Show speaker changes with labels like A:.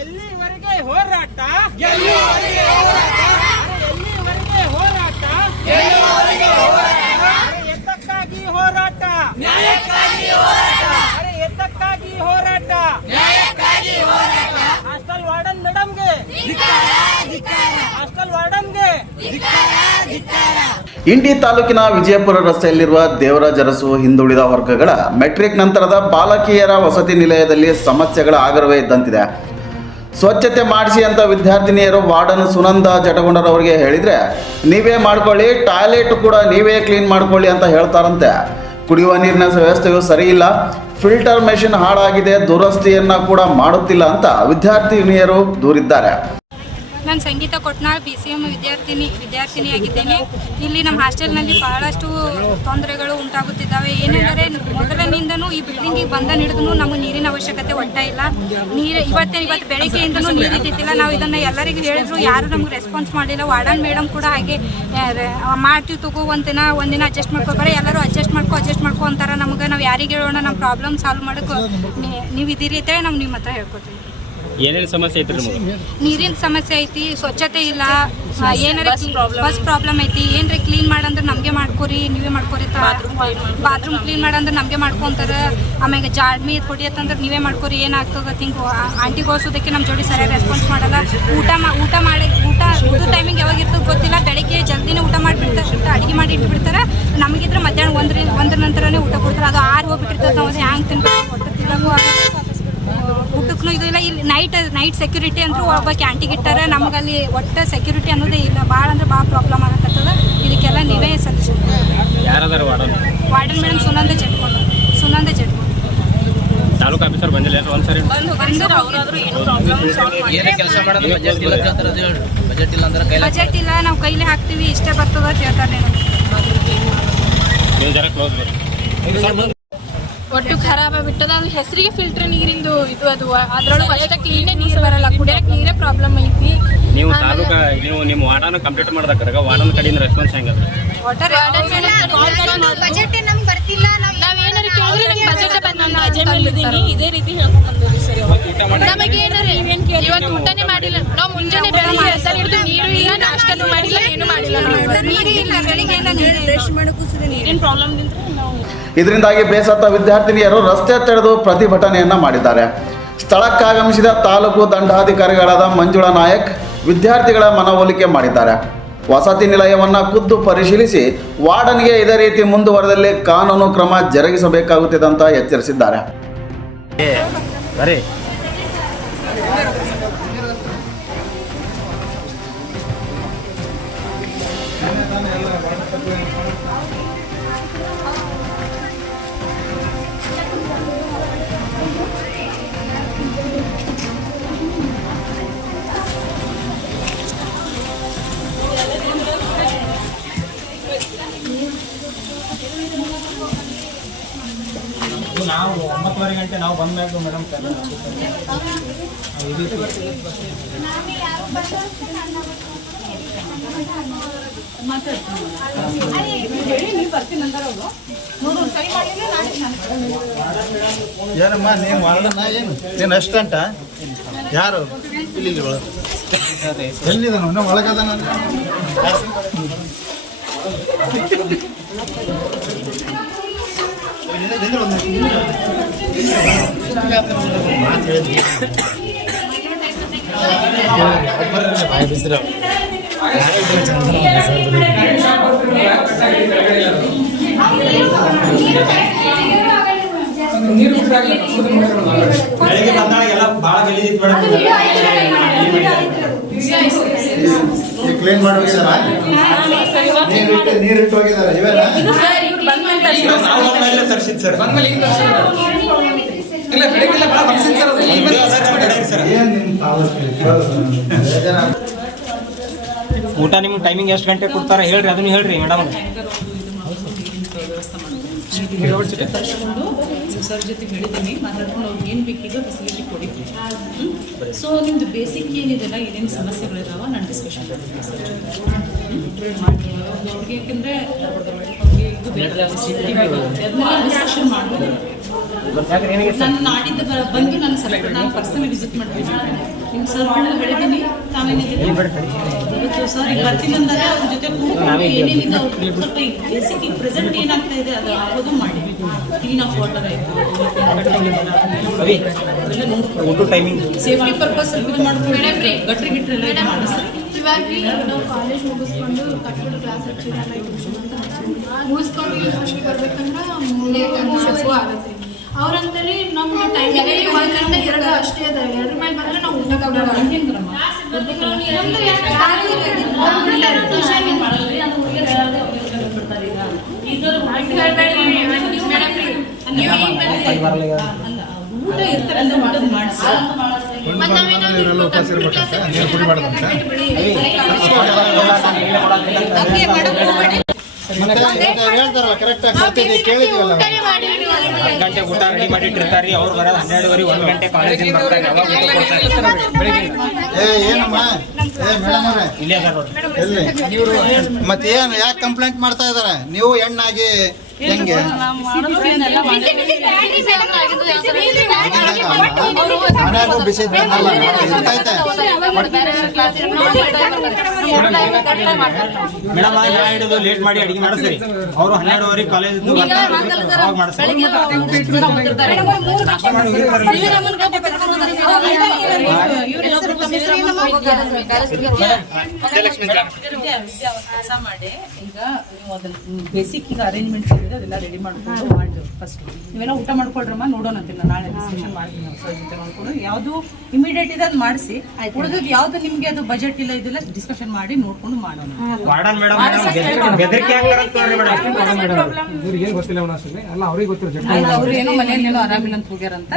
A: ಎಲ್ಲಿವರೆಗೆ ಹೋರಾಟ? ಎಲ್ಲಿವರೆಗೆ ಹೋರಾಟ? ಅರೆ ಎತ್ತಕ್ಕಾಗಿ ಹೋರಾಟ? ಅರೆ ಎತ್ತಕ್ಕಾಗಿ ಹೋರಾಟ? ಹಾಸ್ಟೆಲ್ ವಾರ್ಡನ್ ಮೇಡಮ್ಗೆ ಹಾಸ್ಟೆಲ್ ವಾರ್ಡನ್ಗೆ
B: ಇಂಡಿ ತಾಲೂಕಿನ ವಿಜಯಪುರ ರಸ್ತೆಯಲ್ಲಿರುವ ದೇವರಾಜ ಅರಸು ಹಿಂದುಳಿದ ವರ್ಗಗಳ ಮೆಟ್ರಿಕ್ ನಂತರದ ಬಾಲಕಿಯರ ವಸತಿ ನಿಲಯದಲ್ಲಿ ಸಮಸ್ಯೆಗಳ ಆಗರವೇ ಇದ್ದಂತಿದೆ. ಸ್ವಚ್ಛತೆ ಮಾಡಿಸಿ ಅಂತ ವಿದ್ಯಾರ್ಥಿನಿಯರು ವಾರ್ಡನ್ ಸುನಂದ ಜಟಗೊಂಡರವರಿಗೆ ಹೇಳಿದರೆ, ನೀವೇ ಮಾಡ್ಕೊಳ್ಳಿ, ಟಾಯ್ಲೆಟ್ ಕೂಡ ನೀವೇ ಕ್ಲೀನ್ ಮಾಡ್ಕೊಳ್ಳಿ ಅಂತ ಹೇಳ್ತಾರಂತೆ. ಕುಡಿಯುವ ನೀರಿನ ವ್ಯವಸ್ಥೆಯು ಸರಿ ಇಲ್ಲ, ಫಿಲ್ಟರ್ ಮೆಷಿನ್ ಹಾಳಾಗಿದೆ, ದುರಸ್ತಿಯನ್ನ ಕೂಡ ಮಾಡುತ್ತಿಲ್ಲ ಅಂತ ವಿದ್ಯಾರ್ಥಿನಿಯರು ದೂರಿದ್ದಾರೆ.
C: ನಾನು Sangeeta Kotnal B C M ವಿದ್ಯಾರ್ಥಿನಿ, ವಿದ್ಯಾರ್ಥಿನಿಯಾಗಿದ್ದೇನೆ. ಇಲ್ಲಿ ನಮ್ಮ ಹಾಸ್ಟೆಲ್ನಲ್ಲಿ ಬಹಳಷ್ಟು ತೊಂದರೆಗಳು ಉಂಟಾಗುತ್ತಿದ್ದಾವೆ. ಏನೆಂದರೆ, ಮೊದಲಿನಿಂದನೂ ಈ ಬಿಲ್ಡಿಂಗಿಗೆ ಬಂದ ಹಿಡಿದು ನಮಗೆ ನೀರಿನ ಅವಶ್ಯಕತೆ ಒಟ್ಟ ಇಲ್ಲ. ನೀರು, ಇವತ್ತೇ, ಇವತ್ತು ಬೆಳಗ್ಗೆಯಿಂದನೂ ನೀರು ಇದ್ದಿದ್ದಿಲ್ಲ. ನಾವು ಇದನ್ನು ಎಲ್ಲರಿಗೂ ಹೇಳಿದ್ರು, ಯಾರು ನಮ್ಗೆ ರೆಸ್ಪಾನ್ಸ್ ಮಾಡಿಲ್ಲ. ವಾರ್ಡನ್ ಮೇಡಮ್ ಕೂಡ ಹಾಗೆ ಮಾಡ್ತೀವಿ ತಗೋ, ಒಂದಿನ ಒಂದಿನ ಅಡ್ಜಸ್ಟ್ ಮಾಡ್ಕೊಬಾರ ಬರೀ ಎಲ್ಲರೂ ಅಡ್ಜಸ್ಟ್ ಮಾಡ್ಕೊ ಅಡ್ಜಸ್ಟ್ ಮಾಡ್ಕೊ ಅಂತಾರೆ ನಮ್ಗೆ. ನಾವು ಯಾರಿಗೆ ಹೇಳೋಣ ನಮ್ಮ ಪ್ರಾಬ್ಲಮ್ ಸಾಲ್ವ್ ಮಾಡೋಕೆ ನೀವು ಇದ್ದೀರಿ ನಾವು ನಿಮ್ಮ ಹತ್ರ ಹೇಳ್ಕೊತೀವಿ.
D: ಏನೇನು ಸಮಸ್ಯೆ ಐತ್ರಿ ನಿಮಗೆ
C: ನೀರಿನ ಸಮಸ್ಯೆ ಐತಿ ಸ್ವಚ್ಛತೆ ಇಲ್ಲ ಏನಾರ ಬಸ್ ಪ್ರಾಬ್ಲಮ್ ಐತಿ. ಏನ್ರಿ ಕ್ಲೀನ್ ಮಾಡಂದ್ರೆ ನಮಗೆ ಮಾಡ್ಕೊರಿ ನೀವೇ ಮಾಡ್ಕೊರಿ ಬಾತ್ರೂಮ್ ಕ್ಲೀನ್ ಮಾಡಂದ್ರೆ ನಮಗೆ ಮಾಡ್ಕೊಂತಾರ. ಆಮೇಲೆ ಜಾಡ್ಮಿ ಹೊಡಿಯತ್ತಂದ್ರೆ ನೀವೇ ಮಾಡ್ಕೊರಿ ಏನಾಗ್ತದ ತಿಂಗ್ ಆಂಟಿ ಸುದಕ್ಕೆ ನಮ್ಮ ಜೋಡಿ ಸರಿಯಾಗಿ ರೆಸ್ಪಾನ್ಸ್ ಮಾಡಲ್ಲ. ಊಟ ಮಾ ಊಟ ಮಾಡಿ ಊಟ ಊಟ ಟೈಮಿಂಗ್ ಯಾವಾಗ ಇರ್ತದೆ ಗೊತ್ತಿಲ್ಲ. ಬೆಳಿಗ್ಗೆ ಜಲ್ದಿನೇ ಊಟ ಮಾಡಿಬಿಡ್ತಾರೆ ಅಡುಗೆ ಮಾಡಿ ಇಟ್ಬಿಡ್ತಾರೆ. ನಮಗಿದ್ರೆ ಮಧ್ಯಾಹ್ನ ಒಂದ್ರ ಒಂದ್ರ ನಂತರನೇ ಊಟ ಕೊಡ್ತಾರೆ. ಅದು ಆರು ಹೋಗ್ಬಿಟ್ಟಿರ್ತದೆ ನಾವು ಹ್ಯಾಂಗೆ ತಿನ್ಬೇಕು ಹೊಟ್ಟೆ ತಿನ್ನೋಕ್ಕೂ ಆಗಲ್ಲ. ಊಟಕ್ಕೂ ಇದು ಇಲ್ಲ ಇಲ್ಲಿ ನೈಟ್ ನೈಟ್ ಸೆಕ್ಯೂರಿಟಿ ಅಂದ್ರೆ ಒಬ್ಬ ಕ್ಯಾಂಟಿಗೆ ಇಟ್ಟಾರೆ. ನಮಗಲ್ಲಿ ಒಟ್ಟು ಸೆಕ್ಯೂರಿಟಿ ಅನ್ನೋದೇ ಇಲ್ಲ. ಭಾಳ ಅಂದ್ರೆ ಭಾಳ ಪ್ರಾಬ್ಲಮ್ ಆಗತ್ತದ ಇದಕ್ಕೆಲ್ಲ ನೀವೇ
D: ಯಾರದಾರ warden?
C: Warden madam Sunanda ಜಟ್ಕೊಂಡು Sunanda ಜಟ್ಕೊಂಡು
D: taluk officer ಬಂದಿಲ್ಲ ಏನು ಒಂದ್ಸರಿ
E: ಏನೇ ಕೆಲಸ ಮಾಡೋದು ಬಜೆಟ್ ಇಲ್ಲ ಕೇಳ್ತಾರೆ ಅದು ಬಜೆಟ್ ಇಲ್ಲ ಅಂದ್ರೆ ಕೈಲಿ
C: ಬಜೆಟ್ ಇಲ್ಲ ನಾವು ಕೈಲಿ ಹಾಕ್ತೀವಿ ಇಷ್ಟೇ ಬರ್ತದ ಅಂತ ಹೇಳ್ತಾರೆ
D: ನೀವು ಜರ ಕ್ಲೋಸ್ ಬರ್ರಿ.
F: ಒಟ್ಟು ಖರಾಬ್ ಆಗ್ಬಿಟ್ಟದ. ಅದು ಹೆಸರಿಗೆ ಫಿಲ್ಟರ್ ನೀರಿಂದು ಇದು ಅದು. ಅದ್ರೊಳಗೆ ಅಷ್ಟ ಕ್ಲೀನೇ ನೀರು ಬರಲ್ಲ. ಕುಡಿಯಕ್ಕೆ ನೀರೇ ಪ್ರಾಬ್ಲಮ್ ಐತಿ.
D: ನೀವು ತಾಲೂಕ ನೀವು ನಿಮ್ಮ ವಾರ್ಡನ್ ಕಂಪ್ಲೀಟ್ ಮಾಡ್ದಕ್ರಾಗ ವಾರ್ಡನ್ ಕಡೆಯಿಂದ ರೆಸ್ಪಾನ್ಸ್ ಹೆಂಗದ?
C: ವಾಟರ್
G: ಬಜೆಟ್ ನಮ್ಗೆ ಬರ್ತಿಲ್ಲ
F: ನಾವು ಏನಾರ ಕೇಳಿದ್ರೆ ನಮ್ಮ ಬಜೆಟ್ ಬಂದಿಲ್ಲ ಇದೇ ರೀತಿ ನಮಗೆ ಏನಾರ ಇವತ್ತು ಊಟನೇ ಮಾಡಿಲ್ಲ. ನಾವು ಮುಂಜಾನೆ ಬೆಳಗ್ಗೆ ಹೆಸರು ಹಿಡಿದು ನೀರು ಮಾಡಿಲ್ಲ ಏನು ಮಾಡಿಲ್ಲ ನಾವು.
C: ನೀರೇ ಇಲ್ಲ ಬೆಳಿಗ್ಗೆಯಿಂದ ನೀರೇ ಇಲ್ಲ.
F: ನೀರಿನ ಪ್ರಾಬ್ಲಮ್ ನಾವು
B: ಇದರಿಂದಾಗಿ ಬೇಸತ್ತ ವಿದ್ಯಾರ್ಥಿನಿಯರು ರಸ್ತೆ ತಡೆದು ಪ್ರತಿಭಟನೆಯನ್ನ ಮಾಡಿದ್ದಾರೆ ಸ್ಥಳಕ್ಕಾಗಮಿಸಿದ ತಾಲೂಕು ದಂಡಾಧಿಕಾರಿಗಳಾದ ಮಂಜುಳಾ ನಾಯಕ್ ವಿದ್ಯಾರ್ಥಿಗಳ ಮನವೊಲಿಕೆ ಮಾಡಿದ್ದಾರೆ ವಸತಿ ನಿಲಯವನ್ನ ಖುದ್ದು ಪರಿಶೀಲಿಸಿ ವಾರ್ಡನ್ಗೆ ಇದೇ ರೀತಿ ಮುಂದುವರೆದಲ್ಲಿ ಕಾನೂನು ಕ್ರಮ ಜರುಗಿಸಬೇಕಾಗುತ್ತಿದೆ ಅಂತ ಎಚ್ಚರಿಸಿದ್ದಾರೆ
A: ನಾವು ಒಂಬತ್ತುವರೆ ಗಂಟೆ ನಾವು ಬಂದ್ಮೇಲೆ ಮೇಡಮ್
H: ಏನಮ್ಮ ನೀನು ಮಾಡೋಣ ಏನು? ನೀನು ಅಷ್ಟಂಟ ಯಾರು? ಇಲ್ಲಿ ಇಲ್ಲಿ ಒಳಗೆ ಎಲ್ಲಿದ್ದಾನ ಬಾಯ್ ಒಳಗದಾನ
A: ಬೆಳಿಗ್ಗೆ ಬಂದಾಗ ಎಲ್ಲ ಭಾಳ ಗಲೀಜಿತ್ತು ಮೇಡಮ್
H: ಕ್ಲೀನ್ ಮಾಡ್ಬೇಕು ಸರ್ ನೀರು ಇಟ್ಟು ನೀರು ಇಟ್ಟು ಹೋಗಿದಾರ ಇವೆಲ್ಲ?
A: ಸರ್ ಬಂದ್ಮೇಲೆ ತರ್ಸಿದ್ ಸರ್. ಇಲ್ಲ ಬೆಳಿಗ್ಗೆ ಭಾಳ ಬರ್ಸಿದ್ ಸರ್ ಅದು. ಸರ್
H: ಏನು ನಿಮ್ಮ ತಾಲೂಕು ಬೇಜಾರ
A: ಊಟ ನಿಮ್ಗೆ ಟೈಮಿಂಗ್ ಎಷ್ಟು ಗಂಟೆ ಕೊಡ್ತಾರೆ? ಹೇಳ್ರಿ ಅದನ್ನು ಹೇಳ್ರಿ ಮೇಡಮ್
I: ಸರ್ ಜೊತೆ ಹೇಳಿದ್ದೀನಿ ಮಾತಾಡ್ಕೊಂಡು ಅವ್ರಿಗೆ ಏನು ಬೇಕಿದೋ ಫೆಸಿಲಿಟಿ ಕೊಡಿ ಸೊ ನಿಮ್ದು ಬೇಸಿಕ್ ಏನಿದೆಲ್ಲ ಏನೇನು ಸಮಸ್ಯೆಗಳಿದಾವ ನಾನು ಡಿಸ್ಕಷನ್ ಮಾಡ್ತೀನಿ ಸರ್. ಜೊತೆ ಮಾಡಿ ಅವ್ರಿಗೆ ಯಾಕೆಂದರೆ ಅವ್ರಿಗೆ ಇದು ಡಿಸ್ಕಷನ್ ಮಾಡ್ಬೋದು ನಾನು ನಾಡಿದ್ದು ಬಂದು ನಾನು ಸರ್ ನಾನು ಪರ್ಸನಲಿ ವಿಸಿಟ್ ಮಾಡ್ತೀನಿ. ನಿಮ್ಮ ಸರ್ ಹೇಳಿದ್ದೀನಿ. ತಾವೇನಿದೆ ಇವತ್ತು ಸರ್ ಈಗ ಬರ್ತೀನಿ ಅಂದಾಗ ಅವ್ರ ಜೊತೆ ಕೂತ್ಕೊಂಡು ಏನೇನಿದೆ ಅವ್ರು ಸ್ವಲ್ಪ ಬೇಸಿಕ್ ಈಗ ಪ್ರೆಸೆಂಟ್ ಏನಾಗ್ತಾ ಇದೆ ಅದು ಆಗೋದು ಮಾಡಿ. ಕ್ಲೀನ್ ಆಫ್ ವಾಟರ್ ಆಯಿತು
A: ಟೈಮಿಂಗ್
I: ಸೇಫ್ಟಿ ಪರ್ಪಸ್ ಇದು ಮಾಡ್ಕೊಂಡು ಗಟ್ರಿ ಗಿಟ್ರಿ ಎಲ್ಲ ಇದು ಮಾಡಿಸ್ತಾರೆ
F: ಇವಾಗ ನಾವು ಕಾಲೇಜ್ ಮುಗಿಸ್ಕೊಂಡು ಕಟ್ಟಡ ಕ್ಲಾಸ್ ಹಚ್ಚಿರಲ್ಲ ಮುಗಿಸ್ಕೊಂಡು ಬರ್ಬೇಕಂದ್ರೆ ಮುಂದೆ ಆಗುತ್ತೆ. ಅವ್ರಂತಾರೆ ನಮ್ದು ಟೈಮಿಂಗ್ ಒಂದರಿಂದ ಎರಡು ಅಷ್ಟೇ ಅದ ಎರಡ್ರ ಮೇಲೆ ಬಂದ್ರೆ ನಾವು ಊಟ ಕೊಡೋಲ್ಲ
A: ಗಂಟೆ ಊಟ ರೆಡಿ ಮಾಡಿ ಅವ್ರು ಬರೋದು ಹನ್ನೆರಡುವರೆ ಒಂದು ಗಂಟೆ ಕಾಲೇಜಿಗೆ ಬರ್ತಾರೆ
H: ಎಲ್ಲಿ? ಮತ್ತೆ ಏನು ಯಾಕೆ ಕಂಪ್ಲೇಂಟ್ ಮಾಡ್ತಾ ಇದಾರೆ? ನೀವು ಹೆಣ್ಣಾಗಿ ಹೆಂಗೆ ಮನ್ಯಾಗೂ ಬಿಸಿ ಇದ್ದಂಗಲ್ಲ ಇರ್ತೈತೆ
A: ಮೇಡಮ್ ನಾ ಹಿಡಿದು ಲೇಟ್ ಮಾಡಿ ಅಡಿಗೆ ಮಾಡಿಸ್ರಿ ಅವರು ಹನ್ನೆರಡುವರೆ ಕಾಲೇಜ್ ಇದ್ದು ಬರ್ತಾರೆ ಅವಾಗ ಮಾಡಿಸ್ರಿ ನಾಷ್ಟ ಮಾಡಿ ಹೋಗಿರ್ತಾರಲ್ಲ.
I: ಕೆಲಸ ಮಾಡಿ ಈಗ ನೀವು ಅದನ್ನ ಬೇಸಿಕ್ ಈಗ ಅರೇಂಜ್ಮೆಂಟ್ಸ್ ಇದೆ ಅದೆಲ್ಲ ರೆಡಿ ಮಾಡ್ಕೊಂಡು ಮಾಡಿ ಫಸ್ಟ್ ನೀವೆಲ್ಲ ಊಟ ಮಾಡ್ಕೊಳ್ರಮ್ಮ ನೋಡೋಣ ಅಂತ ನಾಳೆ ಡಿಸ್ಕಷನ್ ಮಾಡ್ತೀನಿ ನಾವು ಸರ್ ಜೊತೆ ನೋಡ್ಕೊಂಡು ಯಾವುದು ಇಮಿಡಿಯೇಟ್ ಇದೆ ಅದು ಮಾಡಿಸಿ. ಉಳಿದದ್ದು ಯಾವ್ದು ನಿಮ್ಗೆ ಅದು ಬಜೆಟ್ ಇಲ್ಲ ಇದೆಲ್ಲ ಡಿಸ್ಕಷನ್ ಮಾಡಿ ನೋಡ್ಕೊಂಡು ಮಾಡೋಣ.
A: ಅವ್ರಿಗೆ ಮೇಡಮ್ ಬೆದರಿಕೆ ಹಾಕ್ತಾರಂತ ನೋಡ್ರಿ ಮೇಡಮ್
I: ಆಯ್ತು ಅವ್ರು ಏನೋ ಮನೆಯಲ್ಲಿ ಏನೋ ಆರಾಮಿಲ್ಲ ಅಂತ ಹೋಗ್ಯಾರಂತ